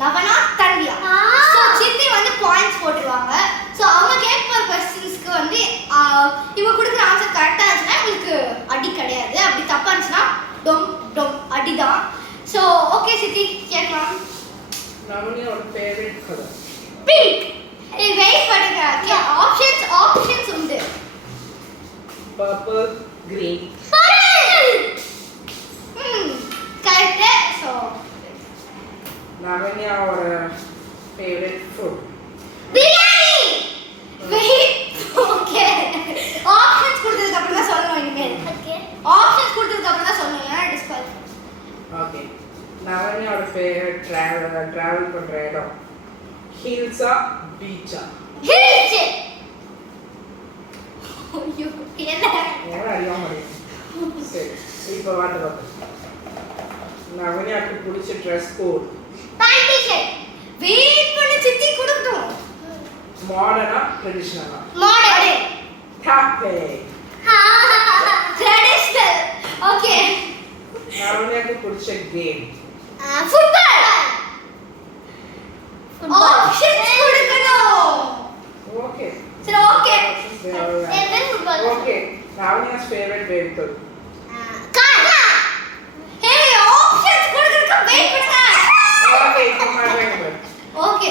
நவனா தன்வியா. So சித்தி வந்து points போட்டுருவாங்க. சோ அவங்க கேட்கிற क्वेश्चंसக்கு வந்து இவங்க கொடுக்குற ஆன்சர் கரெக்ட்டா இருந்துச்சுனா உங்களுக்கு அடி கிடையாது. அப்படி தப்பா இருந்துச்சுனா டொம் டொம் அடிதான். சோ ஓகே சித்தி கேட்கலாம். நவனியோட ஃபேவரட் கலர் பிங்க். வெயிட் பண்ணுங்க. ஆப்ஷன்ஸ் உண்டு. Purple, green. கரெக்ட். சோ நவனியோட favourite food biryani. Wait. Okay. Options கொடுத்ததுக்கு அப்புறம் தான் சொல்லணும் இனிமேல். ஓகே. ஆப்ஷன்ஸ் கொடுத்ததுக்கு அப்புறம் தான் சொல்லணும். இல்லனா டிஸ்குவாலிஃபை. ஓகே. நவனியோட ஃபேவரட் டிராவல் பண்ற இடம் ஹில்ஸா பீச்சா? ஹில்ஸ். ஐயோ என்ன அறியாம மாட்டேன். சரி இப்போ வாங்க. நவனியாக்கு பிடிச்ச dress coat pant t-shirt. Wait பண்ணி சித்தி கொடுக்கணும். மாடர்னா ட்ரெடிஷனலா? மாடர்ன். ஹாப்பி. ட்ரெடிஷனல். ஓகே. நவனியாக்கு பிடிச்ச கேம் ஃபுட்பால். ஆப்ஷன்ஸ் கொடுக்கணும். ஓகே. சரி ஓகே. Favorite football. ஓகே. நவனியா's favorite vehicle car. Hey options கொடுக்கறதுக்கு வெயிட் பண்ணுங்க. ஓகே இப்போ மாறுங்க. Okay.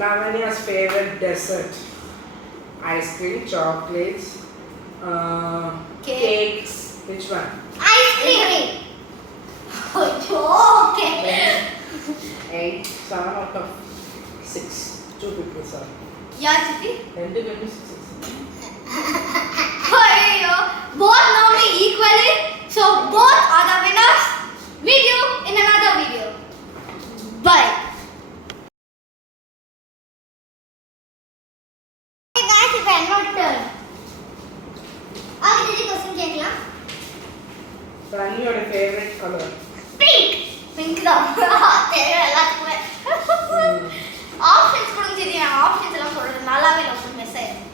Navania's favorite dessert ice cream, chocolates, cakes. Which one? Ice cream. Okay. 8, 7 out of 6. 2 people, sir. Yeah, Chitti. 2 people, 6. Ayyo, both normally equally. So both are the winners. Meet you in another video. Bye. Okay guys, if I am not turn. आगे दीदी question கேக்கலாம். Sunnyயோட favorite color Pink. Pink தான். தெரியல எல்லாத்துக்குமே. Options கொடுங்க சரி நான் options எல்லாம் சொல்றது நல்லாவே இல்ல மிஸ் ஆயிடுச்சு.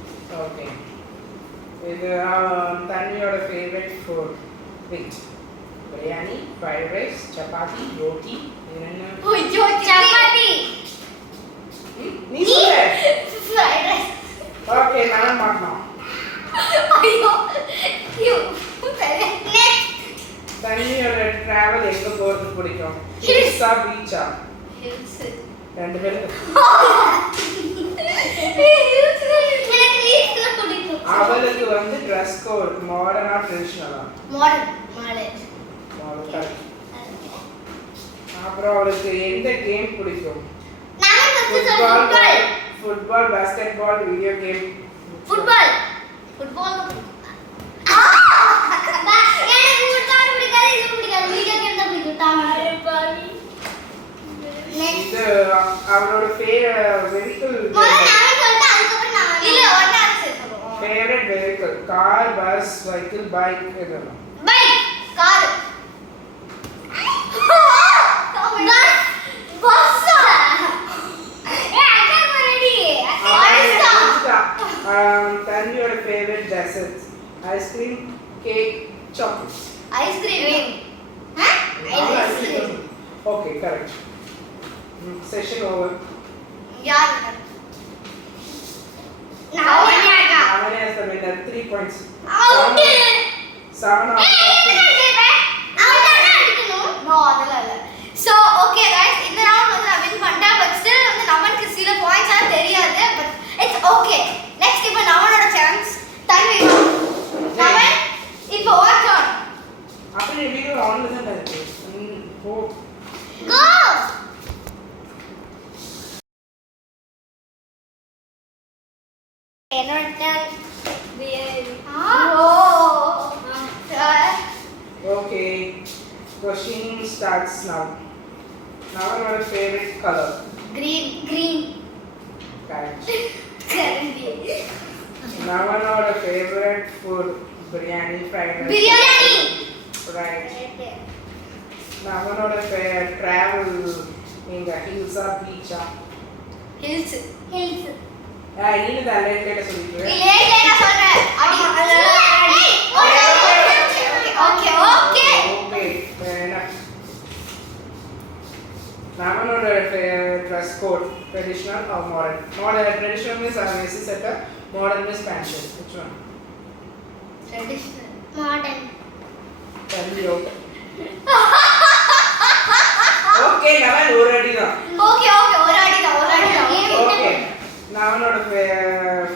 ஓகே. இது தன்னியோட favorite food which biryani, fried rice, chapati, roti. என்ன? ஐயோ சப்பாத்தி. நீ சொல்லு. Fried rice. ஓகே நான் மாட்டோம். ஐயோ யூ நெக்ஸ்ட். தன்னியோட travel எங்க போறது பிடிக்கும்? Hills. ஹில்ஸா பீச்சா? ஹில்ஸ். ரெண்டு பேரும் ஹில்ஸ் எனக்கு ஹில்ஸ்ல பிடிக்கும். அவளுக்கு வந்து dress code மாடர்னா ட்ரெடிஷனலா? மாடர்ன். அப்புறம் அவளுக்கு எந்த கேம் பிடிக்கும்? நான் ஃபர்ஸ்ட் சொல்றேன் football, basketball, video game. Football. எனக்கு ஃபுட்பால் பிடிக்காது இது பிடிக்காது வீடியோ கேம் தான் பிடிக்கும் தாமரை. இது அவளோட வெஹிக்கிள் நான் சொல்லிட்டு அதுக்கப்புறம் நான் இல்ல ஒண்ணா ஆன்சர் சொல்லுவோம். Favourite vehicle car, bus, cycle, bike இதெல்லாம். பைக். கார். பஸ். அக்கா ரெடி. தன்னியோட favourite desserts ice cream, cake, chocolate. Ice cream. Ice cream. Okay correct. Session over. யார்? நான் Navani has the winner 3 points. Out. 7 out of 10. No, அதெல்லாம் இல்ல. So, okay guys, இந்த round வந்து நான் வின் பண்ணிட்டேன். But still வந்து நமக்கு சில பாயிண்ட்ஸ் எல்லாம் தெரியாது. But it's okay. Next இப்போ நவனோட சான்ஸ். தன்வி. நவன் இப்போ what turn? அப்படியே வீடியோ ஆன்ல தான் இருக்கு. போ. Go. என்னோட turn. Okay. Question starts now. Navani's favorite color? Green. Correct. Currently. Navani's favorite food? Biryani, fried rice. Biryani. Right. Navani's favorite travel? Inga hills or beach? Hills. நீங்க தான் லேட்டா சொல்லிட்டு. லேட்டா நான் சொல்றேன். Okay. Navani's dress code, traditional or modern? Modern, traditional means Messi setter, modern means pant shirt. Which one? Traditional. Modern. Tell me out. Okay, now I'm already now. Okay, ஒரு அடி தான். Okay. Now not a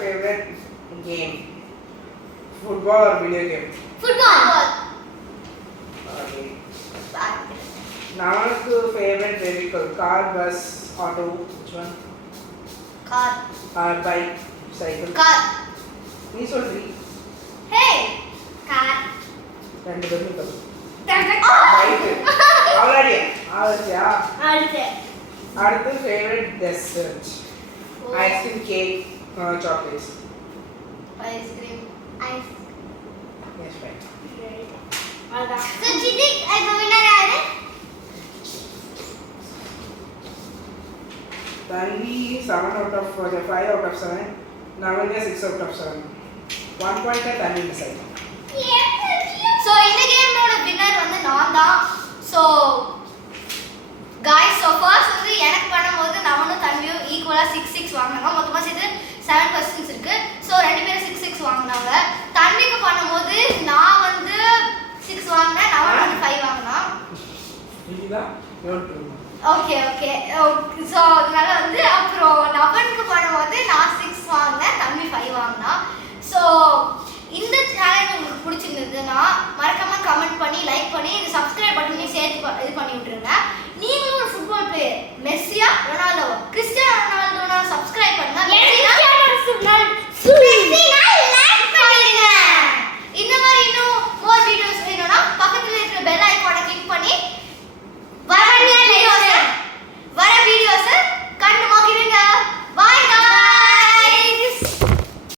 favorite game. Football or video game? Football. Okay. Now favorite vehicle, car, bus, auto, which one? Car. Car, bike, cycle. Car. Please hold three. Hey. Car. ரெண்டு பேரும் தப்பு. Oh. Already. Yeah. அடுத்து favorite dessert. Ice cream, cake, chocolates. ice cream. Ice. Yes, right. அதான். So Chiti, இப்போ winner யாரு? Tanvi 7 out of 5 out of 7. Navanya 6 out of 7. 1 point at Tanvi decide. So இந்த கேமோட winner வந்து நான் தான். So guys, so first வந்து எனக்கு பண்ணும்போது நானும் தன்வியும் ஈக்குவலா 6 வாங்குனாங்க. மொத்தமா சேர்த்து 7 questions இருக்கு. So ரெண்டு பேரும் 6 வாங்குனாங்க. தன்விக்கு பண்ணும்போது நான் வந்து 6 வாங்குனேன், நான் வந்து 5 வாங்குனா. இதுதான் யோட். ஓகே. So அதனால வந்து